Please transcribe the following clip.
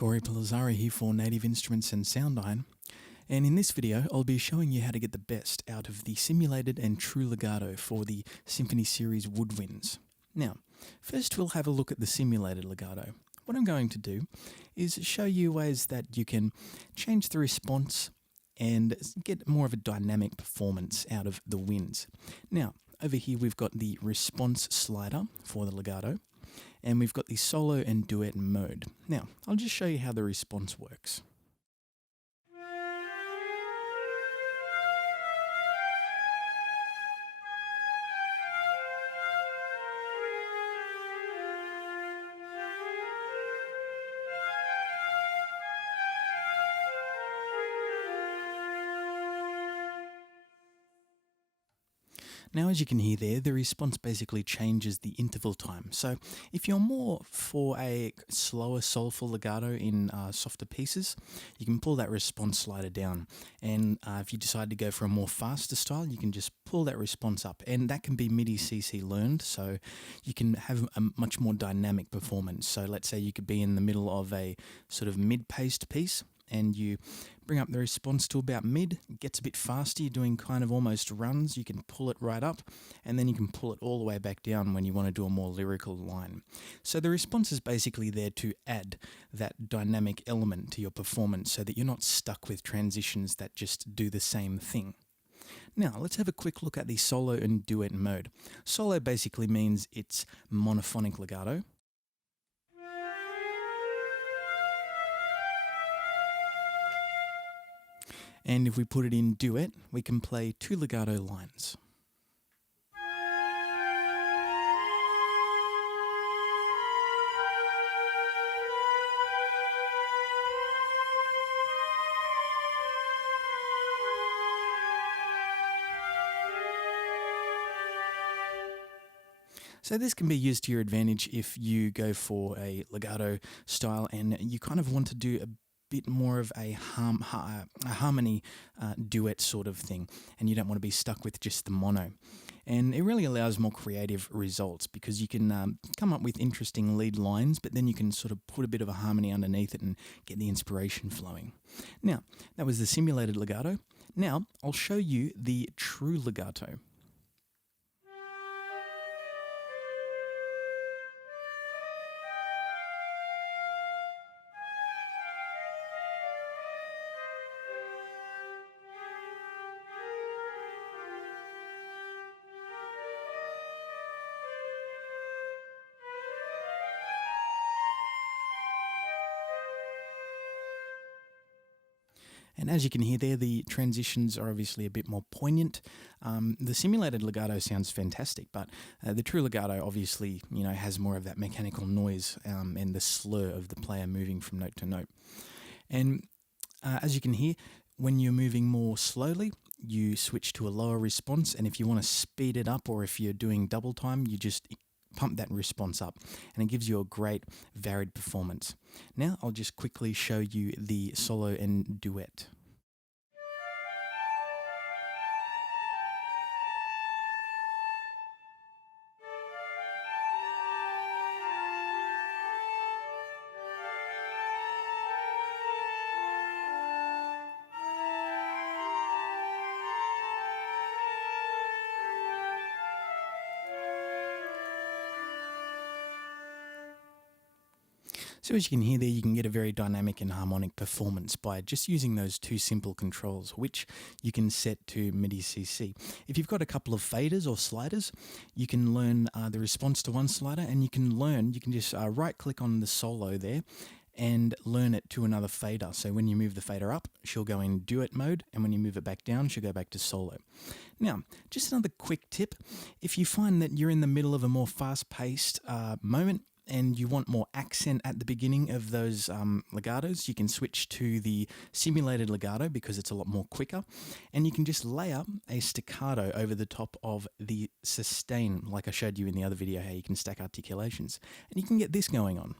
Corey Pellizzari here for Native Instruments and Sound Iron, and in this video I'll be showing you how to get the best out of the simulated and true legato for the SYMPHONY series woodwinds. Now, first we'll have a look at the simulated legato. What I'm going to do is show you ways that you can change the response and get more of a dynamic performance out of the winds. Now, over here we've got the response slider for the legato, and we've got the solo and duet mode. Now, I'll just show you how the response works. Now, as you can hear there, the response basically changes the interval time. So if you're more for a slower, soulful legato in softer pieces, you can pull that response slider down. And if you decide to go for a more faster style, you can just pull that response up. And that can be MIDI CC learned, so you can have a much more dynamic performance. So let's say you could be in the middle of a sort of mid-paced piece, and you bring up the response to about mid, it gets a bit faster, you're doing kind of almost runs, you can pull it right up, and then you can pull it all the way back down when you want to do a more lyrical line. So the response is basically there to add that dynamic element to your performance so that you're not stuck with transitions that just do the same thing. Now, let's have a quick look at the solo and duet mode. Solo basically means it's monophonic legato. And if we put it in duet, we can play two legato lines. So this can be used to your advantage if you go for a legato style and you kind of want to do a bit more of a harmony duet sort of thing, and you don't want to be stuck with just the mono. And it really allows more creative results because you can come up with interesting lead lines, but then you can sort of put a bit of a harmony underneath it and get the inspiration flowing. Now, that was the simulated legato. Now, I'll show you the true legato. And as you can hear there, the transitions are obviously a bit more poignant. The simulated legato sounds fantastic, but the true legato obviously, has more of that mechanical noise and the slur of the player moving from note to note. And as you can hear, when you're moving more slowly, you switch to a lower response, and if you want to speed it up or if you're doing double time, you just pump that response up, and it gives you a great varied performance. Now I'll just quickly show you the solo and duet. So as you can hear there, you can get a very dynamic and harmonic performance by just using those two simple controls, which you can set to MIDI CC. If you've got a couple of faders or sliders, you can learn the response to one slider, and you can just right-click on the solo there and learn it to another fader. So when you move the fader up, she'll go in duet mode, and when you move it back down, she'll go back to solo. Now, just another quick tip. If you find that you're in the middle of a more fast-paced moment, and you want more accent at the beginning of those legatos, you can switch to the simulated legato because it's a lot more quicker, and you can just layer a staccato over the top of the sustain, like I showed you in the other video how you can stack articulations, and you can get this going on.